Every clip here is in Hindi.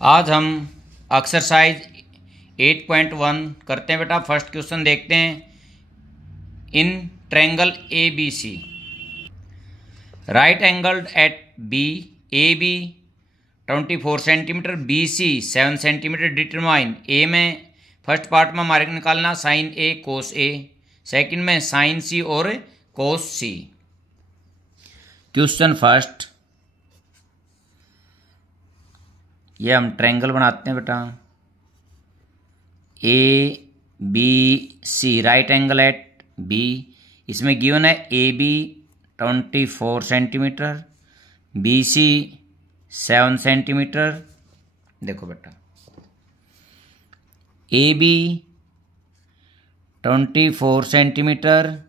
आज हम एक्सरसाइज 8.1 करते हैं बेटा। फर्स्ट क्वेश्चन देखते हैं। In triangle A B C right angled at B A B 24 centimetre, B C 7 centimetre. Determine A में फर्स्ट पार्ट में हमारे को निकालना sine A cos A, second में साइन सी और कोस सी। क्वेश्चन फर्स्ट, ये हम ट्रायंगल बनाते हैं बेटा। A B C right angle at B, इसमें गिवन है A B 24 centimetre, B C 7 centimetre. देखो बेटा, A B 24 centimetre,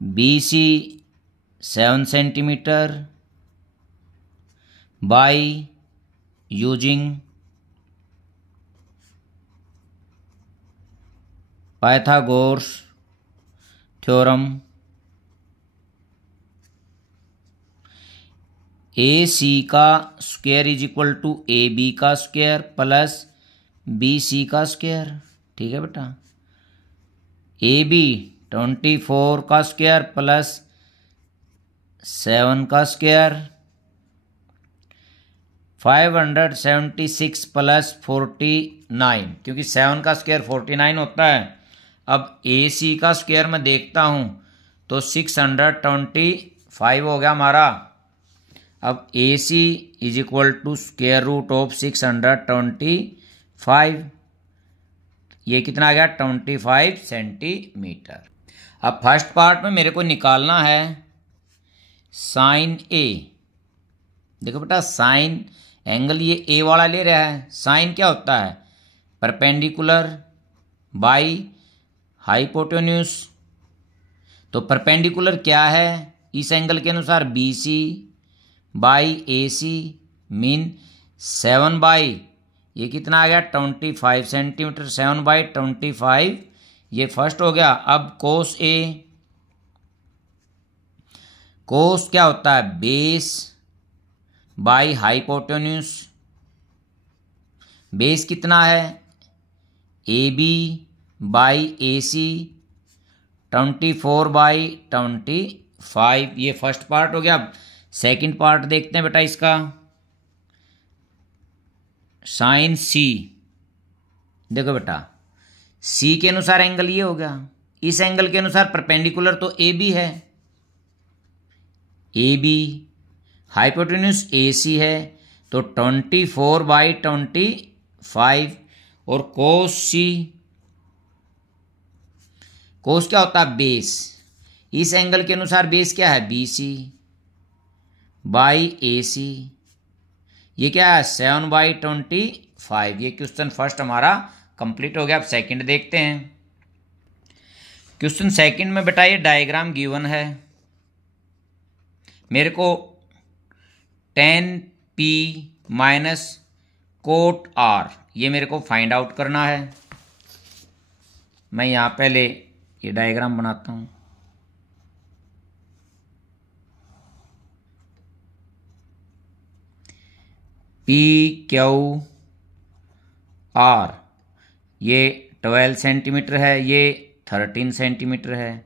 B C 7 centimetre by using Pythagoras theorem, A C का square is equal to A B का स्क्वायर प्लस बी सी का स्क्वायर। ठीक है बेटा, ए बी 24 का स्क्वायर प्लस 7 का स्क्वायर 576 प्लस 49, क्योंकि 7 का स्क्वायर 49 होता है। अब ए सी का स्क्वायर मैं देखता हूँ तो 625 हो गया हमारा। अब A C is equal to square root of 625, ये कितना आ गया 25 सेंटीमीटर। अब फर्स्ट पार्ट में मेरे को निकालना है साइन ए। देखो बेटा, साइन एंगल ये ए वाला ले रहा है। साइन क्या होता है? Perpendicular by hypotenuse. तो परपेंडिकुलर क्या है इस एंगल के अनुसार? B C by A C mean 7 by, ये कितना आ गया 25 सेंटीमीटर। 7 बाई 25, ये फर्स्ट हो गया। अब कोस ए, कोस क्या होता है? Base by hypotenuse. बेस कितना है? A B by A C 24 by 25, ये फर्स्ट पार्ट हो गया। अब सेकेंड पार्ट देखते हैं बेटा इसका। साइन सी, देखो बेटा, सी के अनुसार एंगल ये हो गया। इस एंगल के अनुसार परपेंडिकुलर तो ए बी है, ए बी हाइपोटेन्यूज ए सी है, तो 24 बाई 25। और कोस सी, कोस क्या होता है? बेस। इस एंगल के अनुसार बेस क्या है? बी सी बाई ए सी, ये क्या है 7 बाई 25। ये क्वेश्चन फर्स्ट हमारा कंप्लीट हो गया। अब सेकंड देखते हैं। क्वेश्चन सेकंड में बेटा ये डायग्राम गिवन है। मेरे को tan P minus cot R, ये मेरे को फाइंड आउट करना है। मैं यहाँ पहले ये डायग्राम बनाता हूँ। P Q R, ये 12 सेंटीमीटर है, ये 13 सेंटीमीटर है।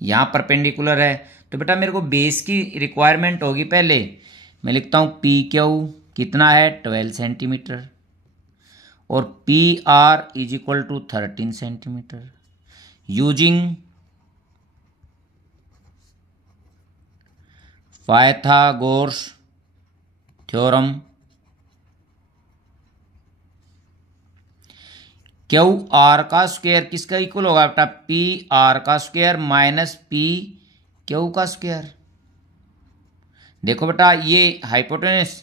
यहाँ परपेंडिकुलर है, तो बेटा मेरे को बेस की रिक्वायरमेंट होगी। पहले मैं लिखता हूँ पी क्यू कितना है 12 सेंटीमीटर, और P R is equal to 13 centimetre. Using Pythagoras theorem, Q R का स्क्वायर किसका इक्वल होगा बेटा? पी आर का स्क्वायर माइनस पी क्यू का स्क्वायर। देखो बेटा, ये हाइपोटेन्यूज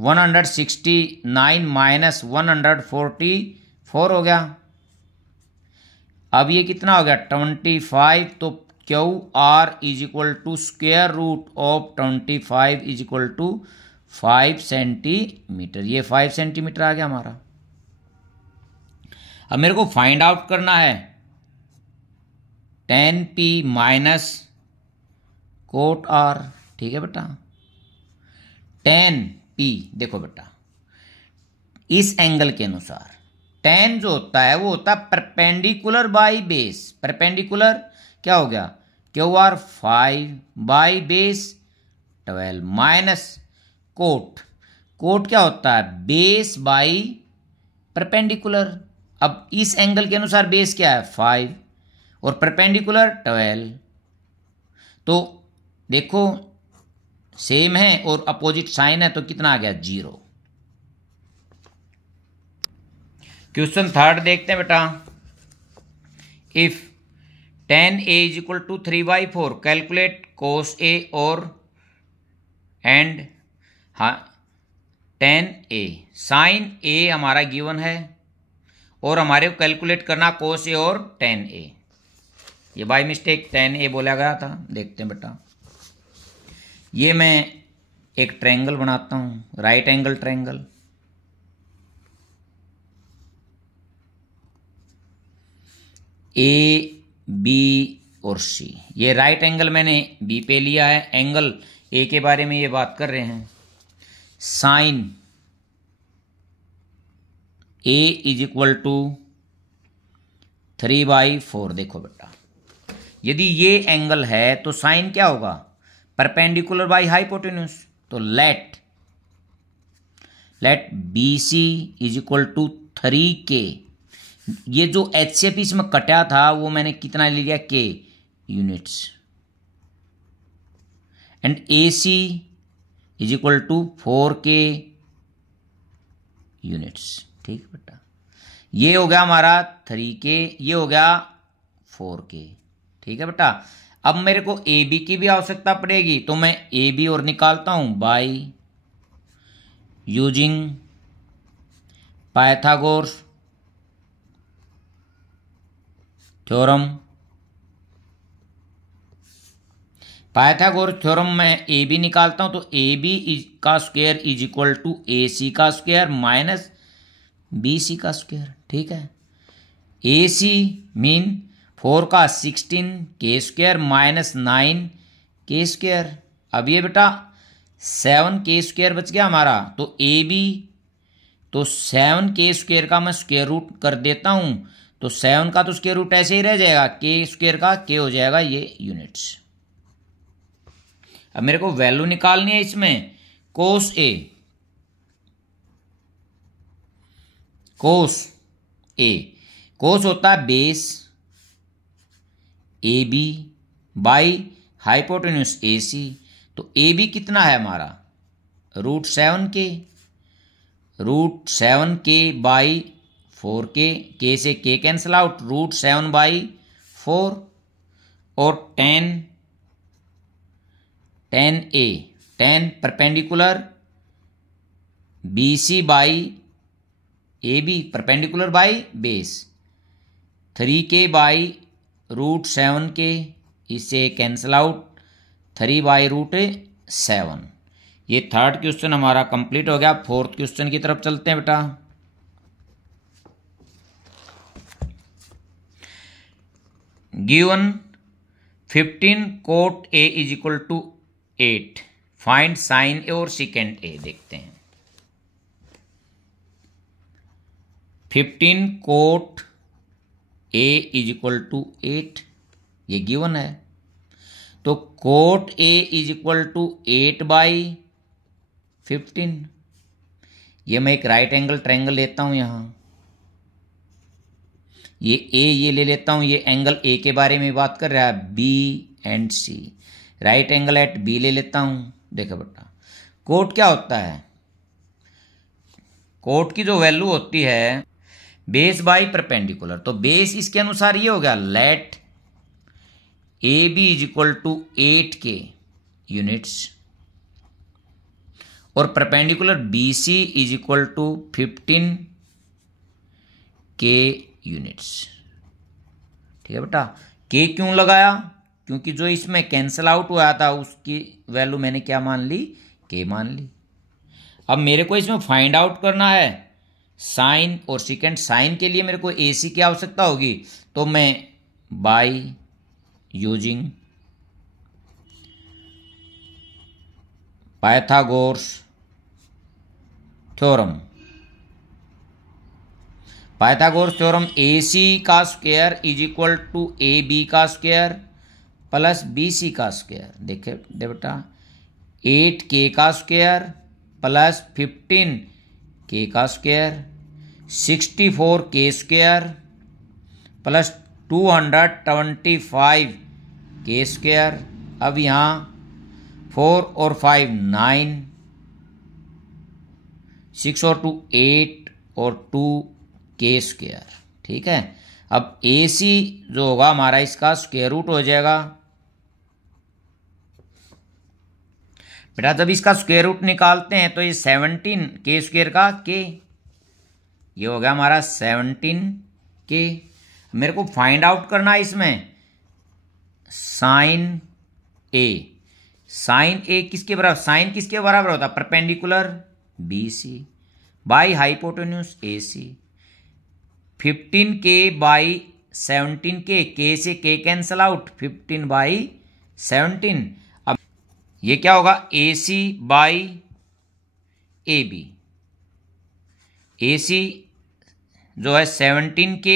169 माइनस 144 हो गया। अब ये कितना हो गया 25, तो Q R is equal to square root of 25 is equal to 5 centimetre. ये 5 सेंटीमीटर आ गया हमारा। अब मेरे को फाइंड आउट करना है tan P minus cot R। ठीक है बेटा, tan पी, देखो बेटा इस एंगल के अनुसार tan जो होता है वो होता है परपेंडिकुलर बाई बेस। परपेंडिकुलर क्या हो गया, Q R 5 by base 12 minus cot, cot क्या होता है बेस बाई परपेंडिकुलर। अब इस एंगल के अनुसार बेस क्या है 5 और परपेंडिकुलर 12, तो देखो सेम है और अपोजिट साइन है तो कितना आ गया 0। क्वेश्चन थर्ड देखते हैं बेटा। If tan a is equal to 3/4 calculate cos a और and tan a, sin a हमारा गिवन है और हमारे को कैलकुलेट करना cos a और tan a। ये बाय मिस्टेक tan a बोला गया था, देखते हैं बेटा। ये मैं एक ट्रायंगल बनाता हूँ, right angle triangle. A B और सी, ये राइट एंगल मैंने बी पे लिया है, एंगल ए के बारे में ये बात कर रहे हैं। Sine A is equal to 3/4, देखो बेटा यदि ये एंगल है तो साइन क्या होगा परपेंडिकुलर बाई हाइपोटेन्यूज, तो let B C is equal to 3K। ये जो HCF इसमें कटा था वो मैंने कितना ले लिया K units, and AC is equal to 4K units. ठीक है बेटा, ये हो गया हमारा 3K, ये हो गया 4K। ठीक है बेटा, अब मेरे को AB की भी आवश्यकता पड़ेगी तो मैं AB और निकालता हूं bye using Pythagoras theorem. Pythagoras theorem में ए बी निकालता हूं तो ए बी का square is equal to A C का स्क्वायर माइनस बी सी का स्क्वायर। ठीक है, ए सी मीन 4 का 16 के स्क्वायर माइनस 9 के स्क्वायर। अब ये बेटा 7 के स्क्वायर बच गया हमारा, तो ए बी तो 7 के स्क्वायर का मैं स्क्वायर रूट कर देता हूं तो 7 का तो स्क्वायर रूट ऐसे ही रह जाएगा, के स्क्वायर का के हो जाएगा ये यूनिट्स। अब मेरे को वैल्यू निकालनी है इसमें कोस ए, कोस होता है base A B by hypotenuse A C, तो ए बी कितना है हमारा √7K बाई 4K, के से के कैंसिल आउट, √7/4 और tan A, tan perpendicular BC by AB perpendicular by base 3K by √7K, इससे कैंसिल आउट 3/√7। ये थर्ड क्वेश्चन हमारा कंप्लीट हो गया। फोर्थ क्वेश्चन की तरफ चलते हैं बेटा। Given 15 cot A is equal to 8, find sine A और सेकेंड ए। देखते हैं 15 cot A is equal to 8, ये गिवन है, तो cot A is equal to 8/15। ये मैं एक राइट एंगल ट्रायंगल लेता हूं, यहां ये ए ये ले लेता हूं, ये एंगल ए के बारे में बात कर रहा है, B and C, right angle at B ले लेता हूं। देखो बेटा कोट क्या होता है, कोट की जो वैल्यू होती है बेस बाई परपेंडिकुलर, तो बेस इसके अनुसार ये हो गया let A B is equal to 8K units और perpendicular B C is equal to 15K units. ठीक है बेटा, के क्यों लगाया, क्योंकि जो इसमें कैंसिल आउट हुआ था उसकी वैल्यू मैंने क्या मान ली, के मान ली। अब मेरे को इसमें फाइंड आउट करना है साइन और सेकेंड। साइन के लिए मेरे को ए सी की आवश्यकता होगी, तो मैं by using Pythagoras theorem, Pythagoras theorem AC का square is equal to AB का स्क्वायर प्लस BC का स्क्वायर। देखे दे बेटा, 8K का स्क्वायर प्लस 15K का square, 64K square plus 225K square. अब यहाँ 4 और 5 9, 6 और 2 8 और 2K स्क्वायर। ठीक है, अब AC जो होगा हमारा इसका स्क्वायर रूट हो जाएगा। बेटा जब इसका स्क्वायर रूट निकालते हैं तो ये 17K स्क्वायर का K, ये हो गया हमारा 17K। मेरे को फाइंड आउट करना है इसमें साइन A। साइन A किसके बराबर, साइन किसके बराबर होता है, perpendicular BC by hypotenuse AC। 15K by 17K, K से K कैंसल आउट, 15/17। अब ये क्या होगा, AC बाई AB। AC जो है 17K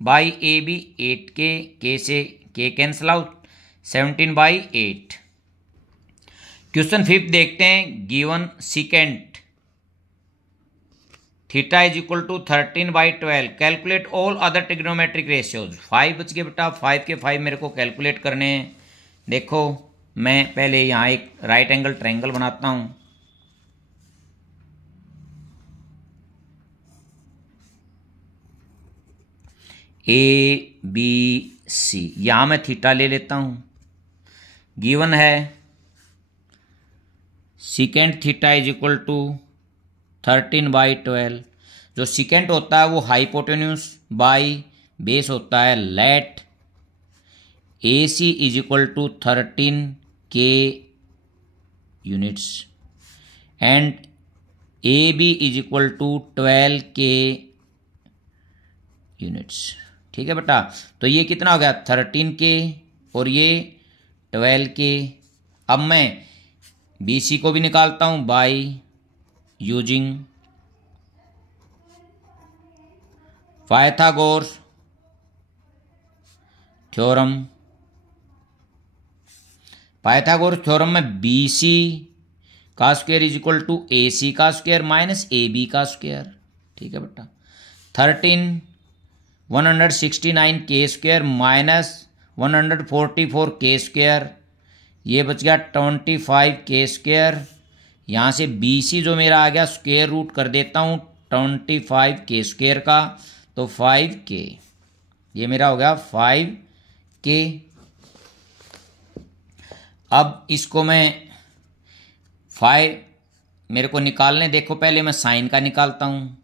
by AB 8K, K से K कैंसल आउट, 17/8। क्वेश्चन 5 देखते हैं। Given secant theta is equal to 13/12, calculate all other trigonometric ratios. 5 बच गए बेटा, 5 के 5 मेरे को कैलकुलेट करने हैं। देखो मैं पहले यहाँ एक राइट एंगल ट्रायंगल बनाता हूँ। ABC, यहाँ मैं थीटा ले लेता हूँ। गिवन है secant theta is equal to 13/12। जो सिकेंट होता है वो हाइपोटेन्यूज बाई बेस होता है। Let AC is equal to 13K units and AB is equal to 12K units. ठीक है बेटा, तो ये कितना हो गया 13K और ये 12K। अब मैं BC को भी निकालता हूं by using Pythagoras theorem. Pythagoras theorem में BC का square is equal to AC का स्क्वायर माइनस AB का स्क्वायर। ठीक है बेटा, 169K square minus 144K square, ये बच गया 25K स्क्वायर। यहाँ से BC जो मेरा आ गया स्क्वायर रूट कर देता हूँ 25K स्क्वायर का, तो 5K, ये मेरा हो गया 5K। अब इसको मैं 5 मेरे को निकालने, देखो पहले मैं साइन का निकालता हूँ।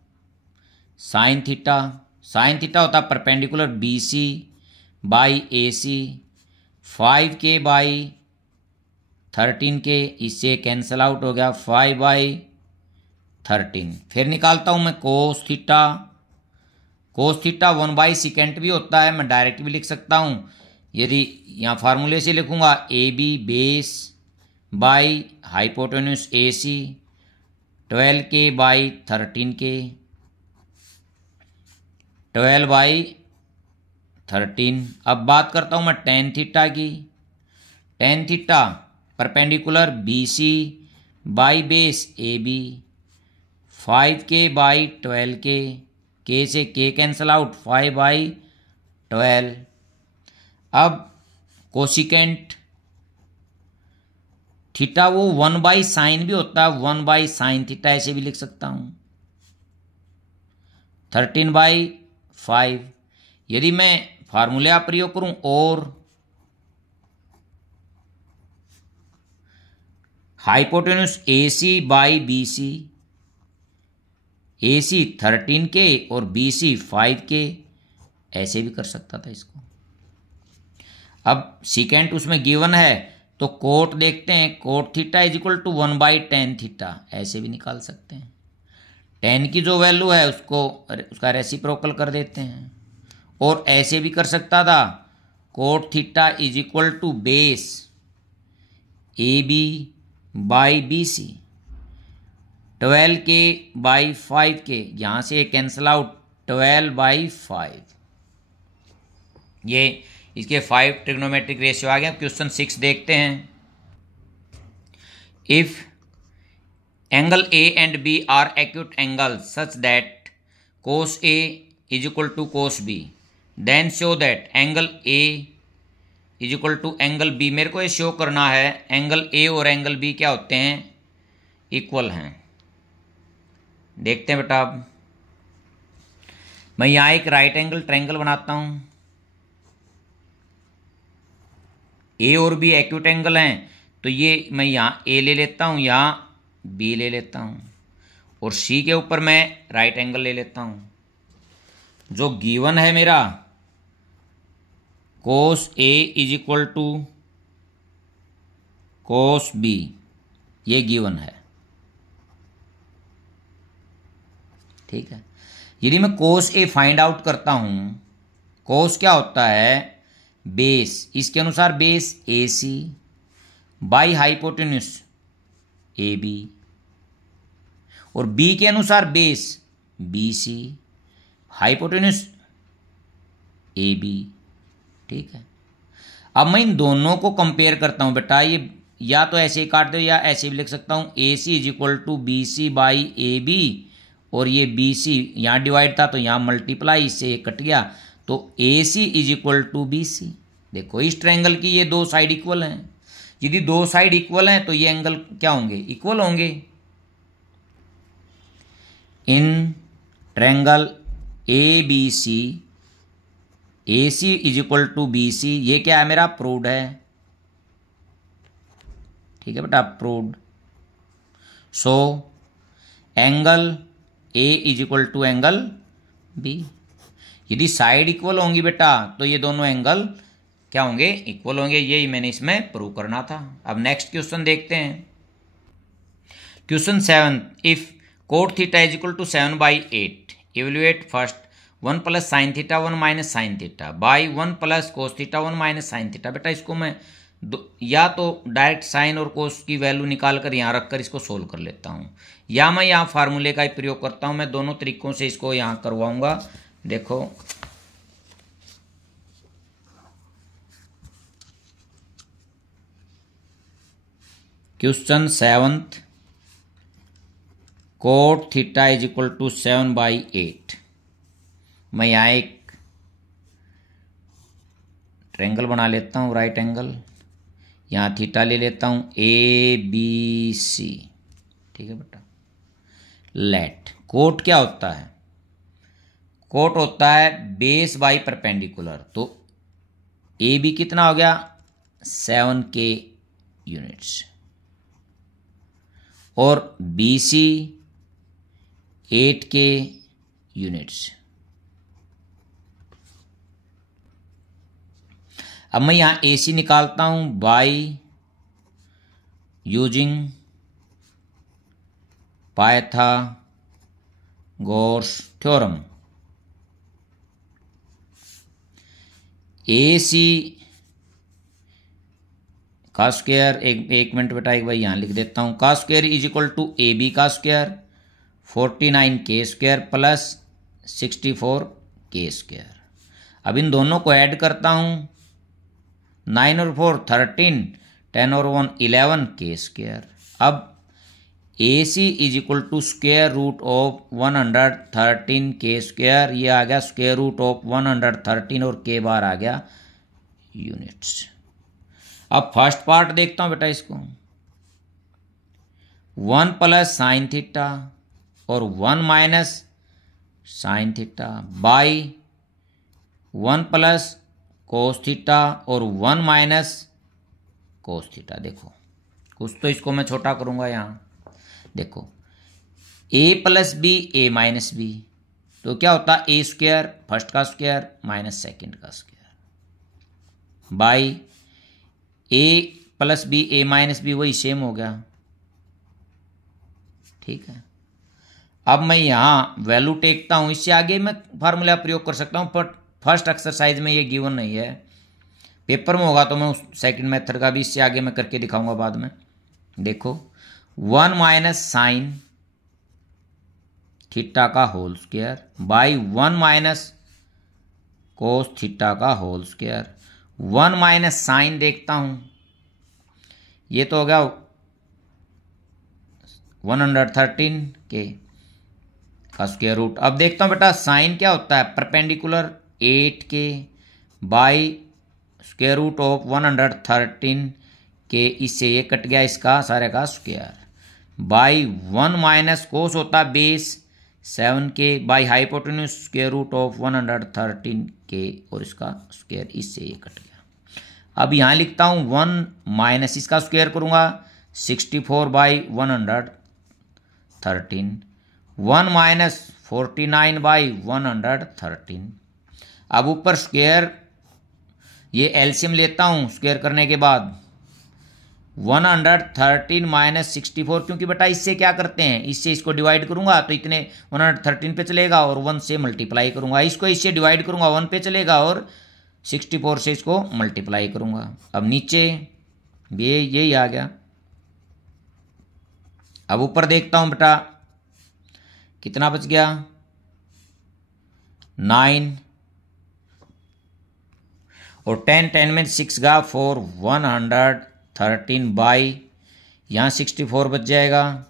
साइन थीटा, साइन थीटा होता है perpendicular BC by AC। 5K by 13K, इससे कैंसल आउट हो गया 5/13। फिर निकालता हूं मैं कोस थीटा। कोस थीटा 1/सेकेंट भी होता है, मैं डायरेक्ट भी लिख सकता हूं। यदि यहाँ फार्मूले से लिखूंगा AB base by hypotenuse AC, 12K by 13K, 12/13। अब बात करता हूं मैं टेन थीटा की। Tan theta perpendicular BC by base AB, 5K by 12K, K से K कैंसल आउट, 5/12। अब कोसिकेंट थीटा वो 1/साइन भी होता है, 1/साइन थीटा ऐसे भी लिख सकता हूं, 13/5। यदि मैं फार्मूले का प्रयोग करूं और hypotenuse AC by BC, AC 13K और BC 5K, ऐसे भी कर सकता था इसको। अब सीकेंट उसमें गिवन है तो कोट देखते हैं। Cot theta is equal to 1/tan theta, ऐसे भी निकाल सकते हैं। टेन की जो वैल्यू है उसको उसका रेसिप्रोकल कर देते हैं। और ऐसे भी कर सकता था, cot theta is equal to base AB by BC, 12k/5k, यहाँ से कैंसिल आउट 12/5। ये इसके 5 ट्रिग्नोमेट्रिक रेशियो आ गए। क्वेश्चन 6 देखते हैं। If angle A and B are acute angles such that cos A is equal to cos B, then show that angle A is equal to angle B। मेरे को ये शो करना है एंगल A और एंगल B क्या होते हैं, इक्वल हैं। देखते हैं बेटा, अब मैं यहाँ एक राइट एंगल ट्रायंगल बनाता हूँ। ए और बी एक्यूट एंगल हैं, तो ये मैं यहाँ ए ले लेता हूँ, यहाँ बी ले लेता हूँ, और सी के ऊपर मैं राइट एंगल ले लेता हूँ। जो गिवन है मेरा cos A is equal to cos B, ये गिवन है। ठीक है, यदि मैं कोस ए फाइंड आउट करता हूं, कोस क्या होता है, बेस, इसके अनुसार base A C by hypotenuse A B, और बी के अनुसार base B C hypotenuse A B. ठीक है, अब मैं इन दोनों को कंपेयर करता हूं बेटा। ये या तो ऐसे ही काट दो या ऐसे भी लिख सकता हूं, A C is equal to B C by A B, और ये बी सी यहाँ डिवाइड था तो यहाँ मल्टीप्लाई, इससे ये कट गया, तो A C is equal to B C. देखो इस ट्रायंगल की ये दो साइड इक्वल हैं। यदि दो साइड इक्वल हैं तो ये एंगल क्या होंगे, इक्वल होंगे। In triangle A B C A C is equal to B C, ये क्या है मेरा, प्रूव्ड है। ठीक है बेटा, proved. So angle A is equal to angle B. यदि साइड इक्वल होंगी बेटा तो ये दोनों एंगल क्या होंगे, इक्वल होंगे। यही मैंने इसमें प्रूव करना था। अब नेक्स्ट क्वेश्चन देखते हैं। Question 7, if cot theta is equal to 7/8, evaluate first 1 plus sine theta 1 minus sine theta by 1 plus cos theta 1 minus sine theta. बेटा इसको मैं या तो डायरेक्ट साइन और कोस की वैल्यू निकाल कर यहाँ रखकर इसको सोल्व कर लेता हूँ, या मैं यहाँ फार्मूले का ही प्रयोग करता हूँ। मैं दोनों तरीकों से इसको यहाँ करवाऊंगा। देखो question 7, cot theta is equal to 7/8। मैं यहाँ एक ट्रायंगल बना लेता हूँ, राइट एंगल, यहाँ थीटा ले लेता हूँ ए बी सी। ठीक है बेटा, लेट कोट क्या होता है, कोट होता है बेस बाई परपेंडिकुलर। तो ए बी कितना हो गया, 7k यूनिट्स, और बी सी 8k यूनिट्स। अब मैं यहाँ ए सी निकालता हूँ by using Pythagoras theorem. A C का स्क्वायर, एक मिनट बेटा, एक बार यहाँ लिख देता हूँ, का square is equal to A B का square 49k square plus 64k square. अब इन दोनों को ऐड करता हूँ, 9 और 4 13, 10 और 1 11k स्क्वायर। अब A C is equal to square root of 113k square, ये आ गया स्क्वायर रूट ऑफ 113 और k बार आ गया यूनिट्स। अब फर्स्ट पार्ट देखता हूं बेटा, इसको 1 प्लस साइन थीटा और 1 minus sine theta by 1 plus cos theta और 1 माइनस कोस थीटा। देखो कुछ तो इसको मैं छोटा करूंगा यहाँ। देखो a plus B A minus B, तो क्या होता है ए स्क्वायर फर्स्ट का स्क्वायर माइनस सेकेंड का square by A plus B A minus B, वही सेम हो गया। ठीक है, अब मैं यहाँ वैल्यू टेकता हूँ, इससे आगे मैं फार्मूला प्रयोग कर सकता हूँ, बट फर्स्ट एक्सरसाइज में ये गिवन नहीं है। पेपर में होगा तो मैं उस सेकंड मेथड का भी इससे आगे मैं करके दिखाऊंगा बाद में। देखो 1 माइनस साइन थीटा का whole square by 1 minus cos theta का होल स्क्वायर। 1 माइनस साइन देखता हूँ, ये तो हो गया 113 के का स्क्वायर रूट। अब देखता हूँ बेटा साइन क्या होता है, परपेंडिकुलर 8 के बाई स्क्वायर रूट ऑफ 113 के, इससे ये कट गया इसका सारे का स्क्वायर बाई 1 माइनस कोस होता है बेस 7 के by hypotenuse square root of 113 के और इसका स्क्वायर, इससे ये कट गया। अब यहाँ लिखता हूँ 1 माइनस इसका स्क्वायर करूँगा 64 बाई 113, 1 माइनस 49 बाई 113। अब ऊपर स्क्वायर ये एलसीएम लेता हूँ स्क्वायर करने के बाद 113 माइनस 64, क्योंकि बेटा इससे क्या करते हैं, इससे इसको डिवाइड करूंगा तो इतने 113 पे चलेगा और 1 से मल्टीप्लाई करूंगा, इसको इससे डिवाइड करूंगा 1 पे चलेगा और 64 से इसको मल्टीप्लाई करूंगा। अब नीचे ये यही आ गया। अब ऊपर देखता हूं बेटा कितना बच गया 9 और 10 में 6 गा 4 113 बाई यहाँ 64 बच जाएगा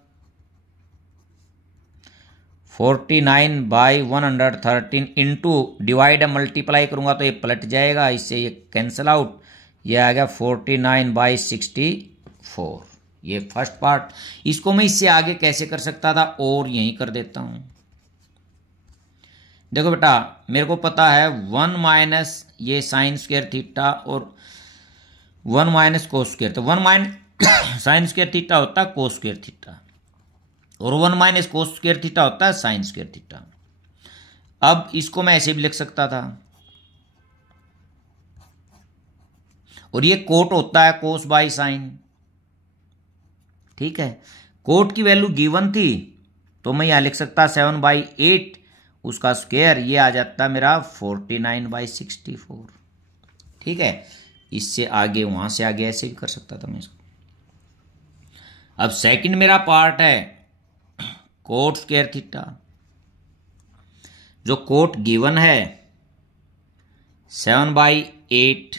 49 बाई 113 इंटू डिवाइड मल्टीप्लाई करूंगा तो ये पलट जाएगा, इससे ये कैंसिल आउट, ये आ गया 49 बाई 64। ये फर्स्ट पार्ट। इसको मैं इससे आगे कैसे कर सकता था, और यहीं कर देता हूं। देखो बेटा मेरे को पता है 1 माइनस ये साइन स्क्वायर थीटा और 1 माइनस कोस स्क्वायर, तो 1 माइनस साइन स्क्वायर थीटा होता है कोस स्क्वायर थीटा और 1 माइनस कोस स्क्वायर थीटा होता है साइन स्क्वायर थीटा। अब इसको मैं ऐसे भी लिख सकता था, और ये कोट होता है कोस बाई साइन। ठीक है, कोट की वैल्यू गिवन थी तो मैं यहां लिख सकता 7/8 उसका स्क्वायर, ये आ जाता मेरा 49/64। ठीक है, इससे आगे वहां से आगे ऐसे भी कर सकता था मैं इसको। अब सेकंड मेरा पार्ट है कोट स्क्वायर थीटा, जो कोट गिवन है 7/8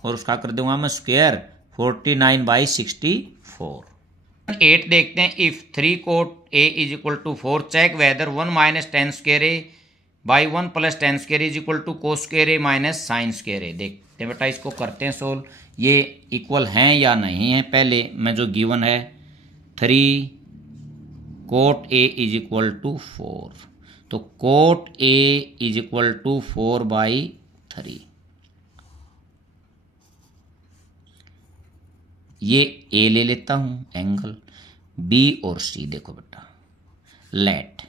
और उसका कर दूंगा मैं स्क्वायर 49/64। 8 देखते हैं, if 3 cot A is equal to 4 check whether 1 minus ten square A by 1 plus ten square is equal to cos square A minus sine square A. देखते हैं बेटा इसको करते हैं सोल्व, ये इक्वल हैं या नहीं है। पहले मैं जो गिवन है 3 cot A is equal to 4, तो cot A is equal to 4/3। ये ए ले लेता हूं एंगल, बी और सी। देखो बेटा लेट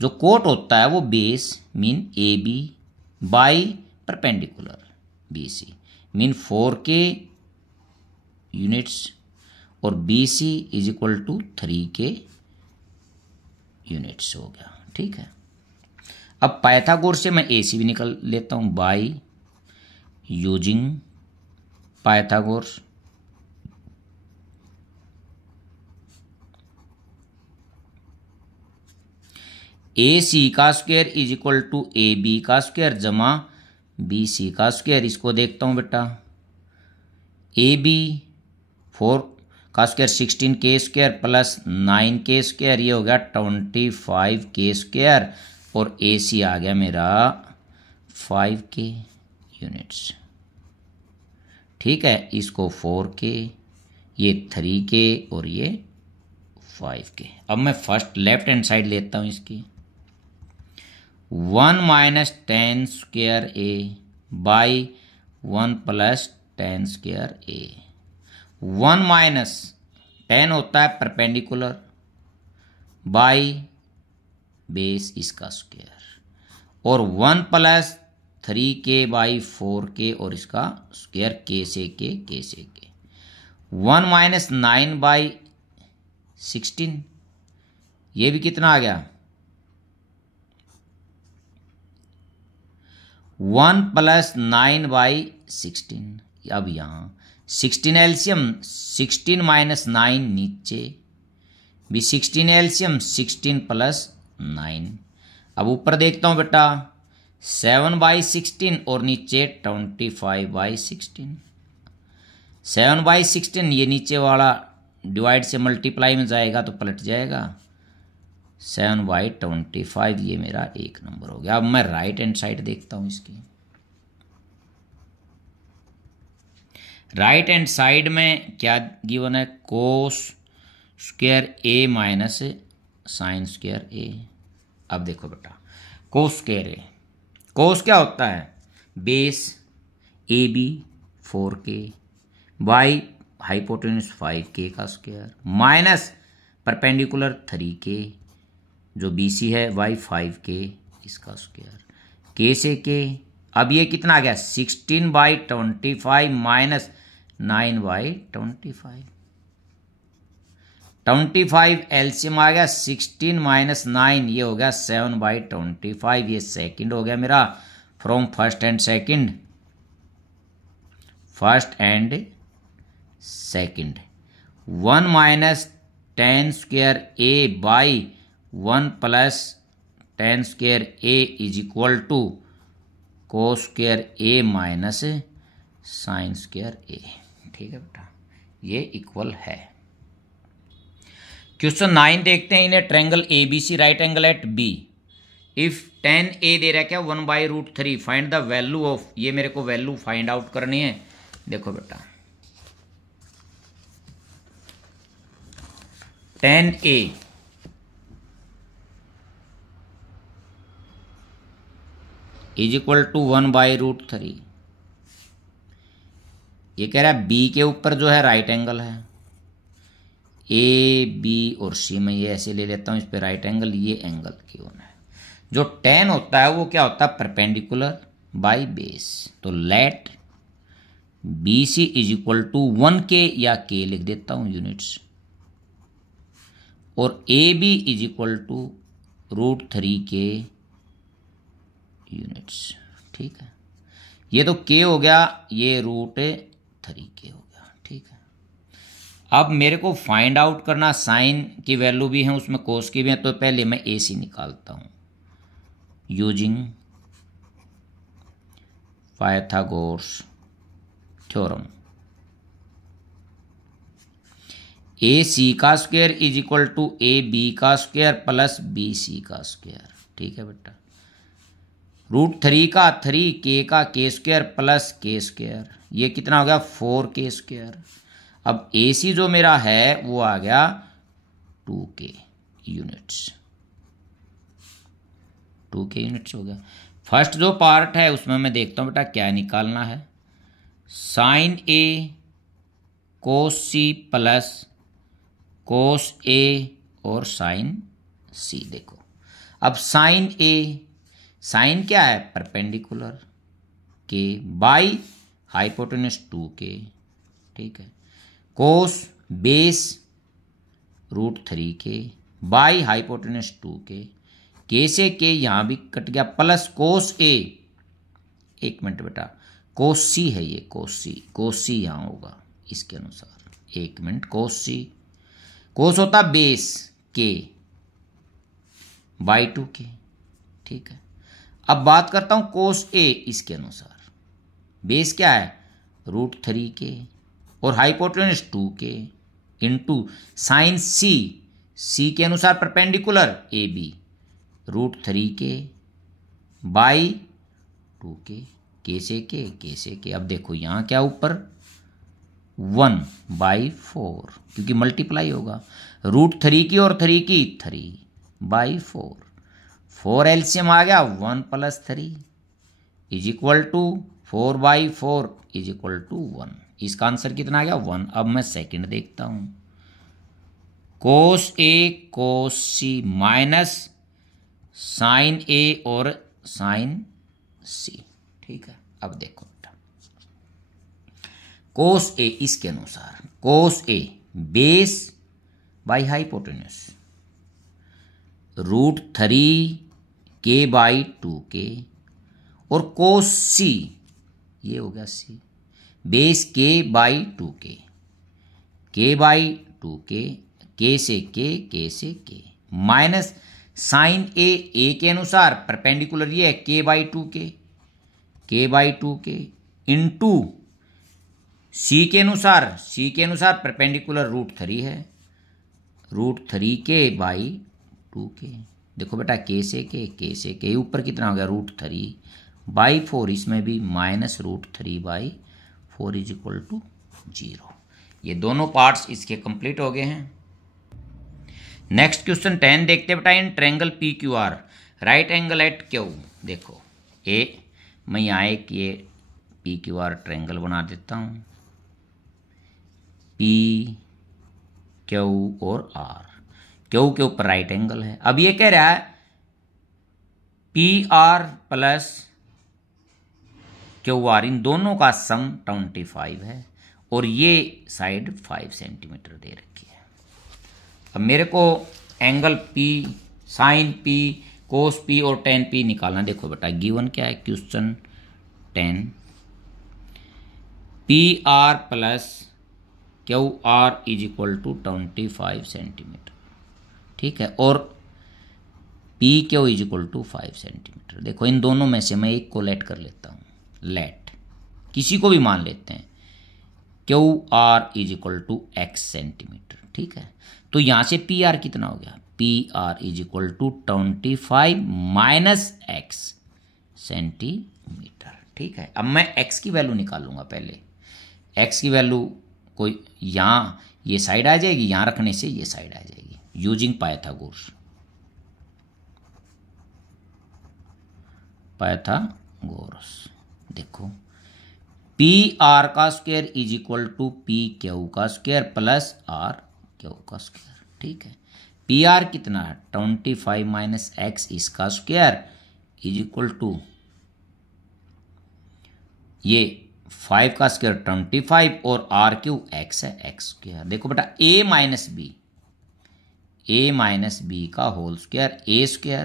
जो कोट होता है वो base mean A B by perpendicular B C mean 4K units और B C is equal to 3K units हो गया। ठीक है, अब पाइथागोरस से मैं ए सी भी निकल लेता हूं by using Pythagoras. A C का square is equal to A B का स्क्वायर जमा बी सी का स्क्वायर। इसको देखता हूं बेटा, ए बी 4 का square 16K square plus 9K square, ये हो गया 25K स्क्वायर और ए सी आ गया मेरा 5K यूनिट्स। ठीक है, इसको 4K, ये 3K और ये 5K। अब मैं फर्स्ट लेफ्ट हैंड साइड लेता हूं इसकी, 1 minus ten square A by 1 plus ten square A. 1 minus 10 होता है परपेंडिकुलर बाई बेस इसका स्क्वायर और 1 प्लस 3K बाई 4K और इसका स्क्वायर K से K। 1 माइनस 9/16, ये भी कितना आ गया 1 प्लस 9/16। अब यहां 16 एलसीएम 16 माइनस 9 नीचे भी 16 एलसीएम 16 प्लस 9। अब ऊपर देखता हूँ बेटा 7/16 और नीचे 25/16। 7/16 ये नीचे वाला डिवाइड से मल्टीप्लाई में जाएगा तो पलट जाएगा। 7/25 ये मेरा 1 नंबर हो गया। अब मैं राइट हैंड साइड देखता हूँ इसकी। राइट हैंड साइड में क्या गिवन है, कोस square A minus sine square ए। अब देखो बेटा कोस स्क्वायर ए, कोस क्या होता है, base A B 4k by hypotenuse 5k का स्क्वायर माइनस परपेंडिकुलर 3k जो BC है बाई 5k इसका स्क्वायर, k से k। अब ये कितना आ गया 16/25 माइनस 9/25। 25 एलसीएम आ गया 16 माइनस 9 ये हो गया 7/25। ये सेकंड हो गया मेरा from first and second, first and second. 1 minus 10 square A by 1 plus 10 square A is equal to cos square A minus sine square A. ठीक है बेटा, ये इक्वल है। क्वेश्चन 9 देखते हैं। In a triangle ABC right angle at B if 10A दे रहा है क्या 1/√3 फाइंड द वैल्यू ऑफ, ये मेरे को वैल्यू फाइंड आउट करनी है। देखो बेटा 10A इज इक्वल टू 1/√3। ये कह रहा है B के ऊपर जो है राइट एंगल है, A B और C में ये ऐसे ले लेता हूँ, इस पे राइट एंगल, ये एंगल क्यों है। जो 10 होता है वो क्या होता है, परपेंडिकुलर बाई बेस। तो let BC is equal to 1k या k लिख देता हूँ यूनिट्स, और AB is equal to √3k units. ठीक है, ये तो k हो गया, ये √3k हो गया। ठीक है, अब मेरे को फाइंड आउट करना, साइन की वैल्यू भी है उसमें, कोस की भी है, तो पहले मैं AC निकालता हूं यूजिंग पाइथागोरस थ्योरम। AC का square is equal to AB का स्क्वायर प्लस BC का स्क्वायर। ठीक है बेटा, √3 का 3k का k square plus k square, ये कितना हो गया 4k स्क्वायर। अब AC जो मेरा है वो आ गया 2k यूनिट्स, 2k यूनिट्स हो गया। फर्स्ट जो पार्ट है उसमें मैं देखता हूं बेटा क्या निकालना है, sine A cos C plus cos A और साइन C। देखो अब साइन A, साइन क्या है perpendicular k by hypotenuse 2k। ठीक है, cos base √3k by hypotenuse 2k, k से k यहां भी कट गया, प्लस कोस A, एक मिनट बेटा कोस C है ये, कोस C यहां होगा इसके अनुसार, एक मिनट, कोस C, कोस होता बेस k बाई 2k। ठीक है, अब बात करता हूं कोस A, इसके अनुसार बेस क्या है √3k और hypotenuse 2k into sine C के अनुसार perpendicular AB √3k by 2k, k से k। अब देखो यहां क्या ऊपर 1/4 क्योंकि मल्टीप्लाई होगा, √3 की और 3 की 3/4, 4 एलसीएम आ गया 1 + 3 is equal to 4/4 is equal to 1। इसका आंसर कितना आ गया 1। अब मैं सेकंड देखता हूं, cos A cos C minus sine A और साइन C। ठीक है, अब देखो बेटा कोस A इसके अनुसार, कोस A base by hypotenuse √3k/2k और कोस C, ये हो गया C base k/2k, k/2k, k से k माइनस साइन ए के अनुसार परपेंडिकुलर ये है के/2 इंटू सी के अनुसार परपेंडिकुलर √3 है, √3k/2k। देखो बेटा के से के ऊपर कितना हो गया √3/4, इसमें भी -√3/4 = 0। ये दोनों पार्ट्स इसके कंप्लीट हो गए हैं। नेक्स्ट क्वेश्चन 10 देखते बेटा। In triangle PQR right angle at Q. देखो मैं यहाँ एक ये PQR ट्रायंगल बना देता हूँ, PQ और R। क्यू के ऊपर राइट एंगल है। अब ये कह रहा है PR प्लस QR इन दोनों का सम 25 है और ये साइड 5 सेंटीमीटर दे रखी है। अब मेरे को एंगल P, साइन P, कोस P और टेन P निकालना। देखो बेटा गिवन क्या है question 10, PR plus QR = 25 centimetre, ठीक है, और PQ = 5 सेंटीमीटर। देखो इन दोनों में से मैं एक को लेट कर लेता हूँ, लेट किसी को भी मान लेते हैं, QR = x सेंटीमीटर, ठीक है। तो यहां से PR कितना हो गया, PR = 25 माइनस x सेंटीमीटर, ठीक है। अब मैं x की वैल्यू निकालूंगा। पहले x की वैल्यू कोई यहाँ ये साइड आ जाएगी, यहाँ रखने से ये साइड आ जाएगी यूजिंग पाइथागोरस। देखो PR का स्क्वायर = PQ का स्क्वायर प्लस RQ का स्क्वायर, ठीक है। PR कितना है 25 माइनस x इसका स्क्वायर = ये 5 का स्क्वायर 25 और RQ x है, x स्क्वायर। देखो बेटा a माइनस b का whole square a square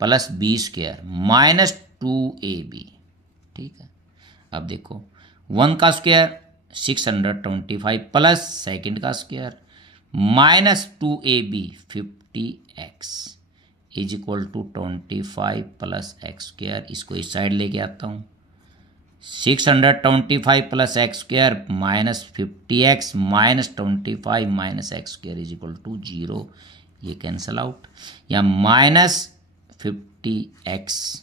plus b square minus 2ab, ठीक है। अब देखो 1 का स्क्वायर 625 प्लस सेकंड का square minus 2ab 50x = 25 plus x square. इसको इस साइड लेके आता हूँ, 625 plus x square minus 50x minus 25 minus x square = 0। ये कैंसल आउट, या माइनस 50x।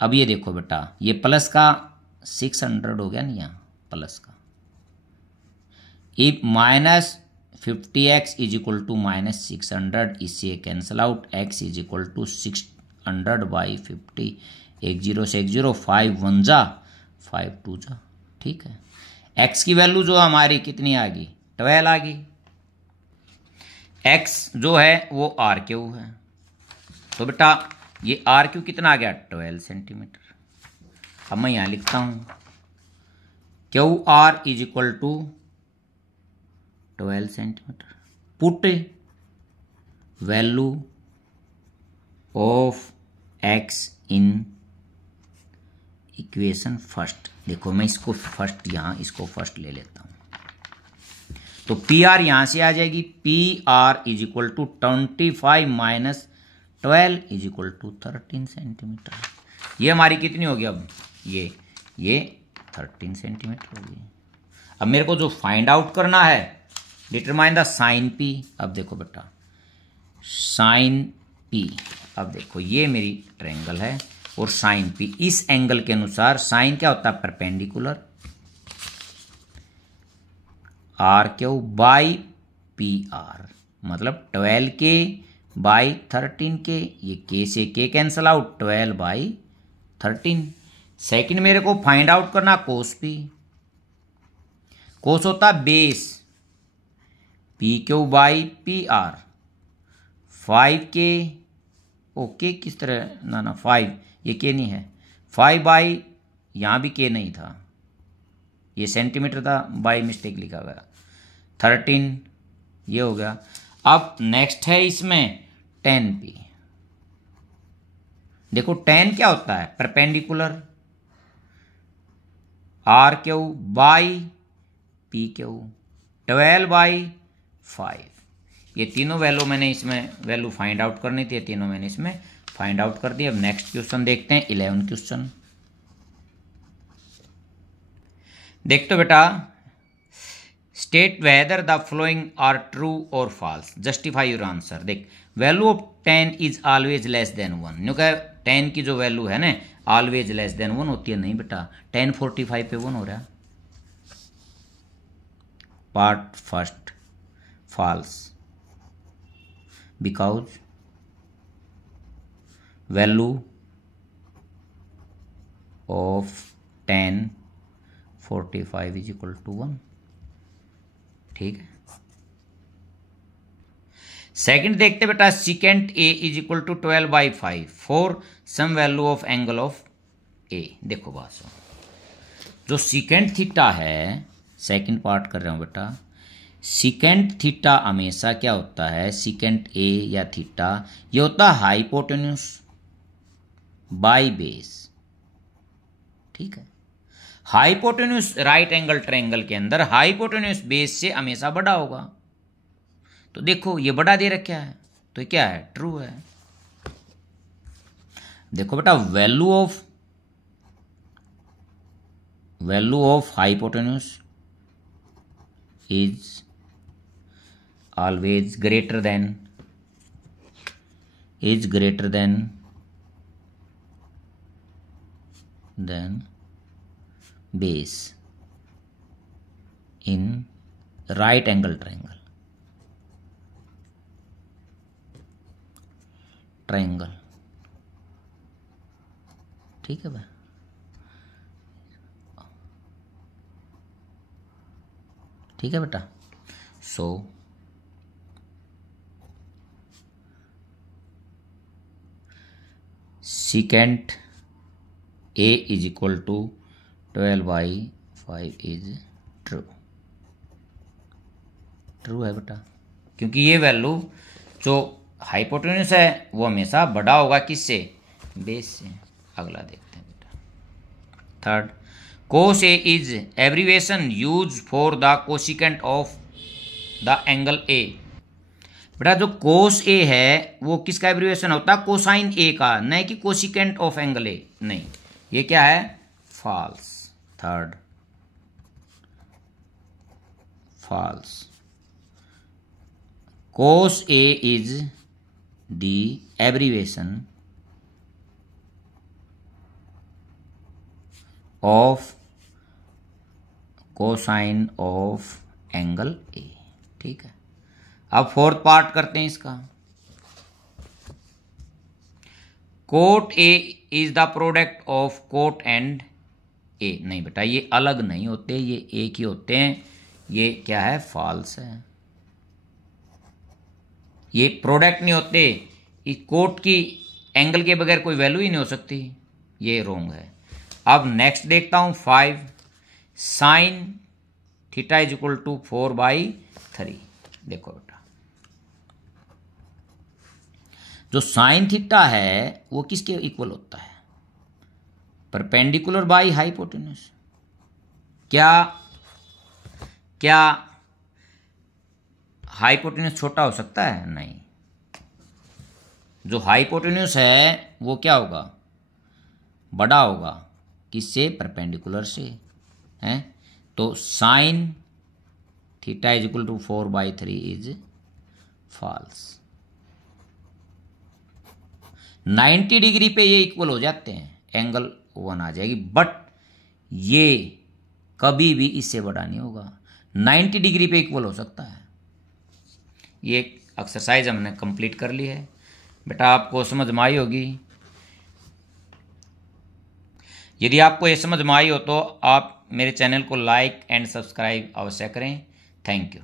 अब ये देखो बेटा ये प्लस का 600 हो गया ना, यहाँ प्लस का, माइनस 50x = माइनस 600, इससे कैंसल आउट, x = 600/50, 1 0 से 1 0, 5 1 जा 5 2 जा, ठीक है। x की वैल्यू जो हमारी कितनी आ गई 12 आ गई। x जो है वो RQ है, तो बेटा ये RQ कितना आ गया 12 सेंटीमीटर। अब मैं यहाँ लिखता हूँ QR = 12 centimetre. Put value of x in equation first. देखो मैं इसको फर्स्ट यहाँ इसको फर्स्ट ले लेता हूँ, तो PR यहाँ से आ जाएगी, PR = 25 माइनस 12 = 13 सेंटीमीटर। ये हमारी कितनी होगी, अब ये 13 सेंटीमीटर होगी। अब मेरे को जो फाइंड आउट करना है, डिटरमाइन द साइन P। अब देखो बेटा साइन P, अब देखो ये मेरी ट्रायंगल है और साइन P इस एंगल के अनुसार, साइन क्या होता है परपेंडिकुलर, RQ/PR मतलब 12k/13k, ये k से k कैंसल आउट, 12/13। सेकंड मेरे को फाइंड आउट करना कोस P। कोस होता है बेस, PQ/PR 5k, ओके किस तरह ना 5, ये के नहीं है, 5 यहाँ भी के नहीं था, ये सेंटीमीटर था, बाई मिस्टेक लिखा गया, 13 ये हो गया। अब नेक्स्ट है इसमें 10p। देखो 10 क्या होता है परपेंडिकुलर, RQ/PQ 12/5, ये तीनों वैल्यू मैंने इसमें वैल्यू फाइंड आउट करनी थी, ये तीनों मैंने इसमें फाइंड आउट कर दिया। अब नेक्स्ट क्वेश्चन देखते हैं 11 क्वेश्चन। देख तो बेटा, state whether the following are true और फॉल्स, जस्टिफाई योर आंसर। देख, value of 10 is always less than 1। न्यू क्या 10 की जो वैल्यू है ना ऑलवेज लेस देन 1 होती है। नहीं बेटा, 10 45 पे 1 हो रहा है। Part first false, because value of 10 45 is equal to 1। ठीक है। सेकंड देखते बेटा, secant A is equal to 12/5 for some value of angle of A. देखो बात सुनो, जो सिकेंट थीटा है, सेकंड पार्ट कर रहा हूं बेटा, सिकेंट थीटा हमेशा क्या होता है, सिकेंट ए या थीटा, ये होता है हाइपोटेन्यूस बाई बेस। ठीक है। हाइपोटेन्यूस राइट एंगल ट्रायंगल के अंदर हाइपोटेन्यूस बेस से हमेशा बड़ा होगा। तो देखो ये बड़ा दे रखा है, तो क्या है, ट्रू है। देखो बेटा, value of hypotenuse is always greater than base in right angle triangle. ठीक है भाई। ठीक है बेटा। So secant A is equal to 12/5 is true है बेटा, क्योंकि ये वैल्यू जो हाइपोटेन्यूस है वो हमेशा बड़ा होगा किससे, बेस से। अगला देखते हैं बेटा, third, cos A is abbreviation use for the cosecant of the angle A. बेटा जो कोस ए है वो किसका एब्रीविएशन होता है, कोसाइन ए का, नहीं कि कोसिकेंट ऑफ एंगल ए। नहीं, ये क्या है, false. Third, false. cos A is the abbreviation of cosine of angle A। ठीक है। अब फोर्थ पार्ट करते हैं इसका। Cot A is the product of cot and A। नहीं बेटा, ये अलग नहीं होते, ये एक ही होते हैं। ये क्या है, फॉल्स है। ये प्रोडक्ट नहीं होते, इस कोट की एंगल के बगैर कोई वैल्यू ही नहीं हो सकती, ये रोंग है। अब नेक्स्ट देखता हूं 5, sine theta is equal to 4/3। देखो बेटा, जो साइन थीटा है वो किसके इक्वल होता है, परपेंडिकुलर बाई हाइपोटेन्यूस। क्या हाइपोटेन्यूस छोटा हो सकता है, नहीं। जो हाइपोटेन्यूस है वो क्या होगा, बड़ा होगा, किससे, परपेंडिकुलर से, हैं। तो sine theta is equal to 4/3 is false. 90 degree पे ये इक्वल हो जाते हैं, एंगल 1 आ जाएगी, बट ये कभी भी इससे बड़ा नहीं होगा। 90 डिग्री पे इक्वल हो सकता है। ये एक्सरसाइज हमने कंप्लीट कर ली है बेटा, आपको समझ में आई होगी। यदि आपको ये समझ में आई हो तो आप मेरे चैनल को लाइक एंड सब्सक्राइब अवश्य करें। Thank you.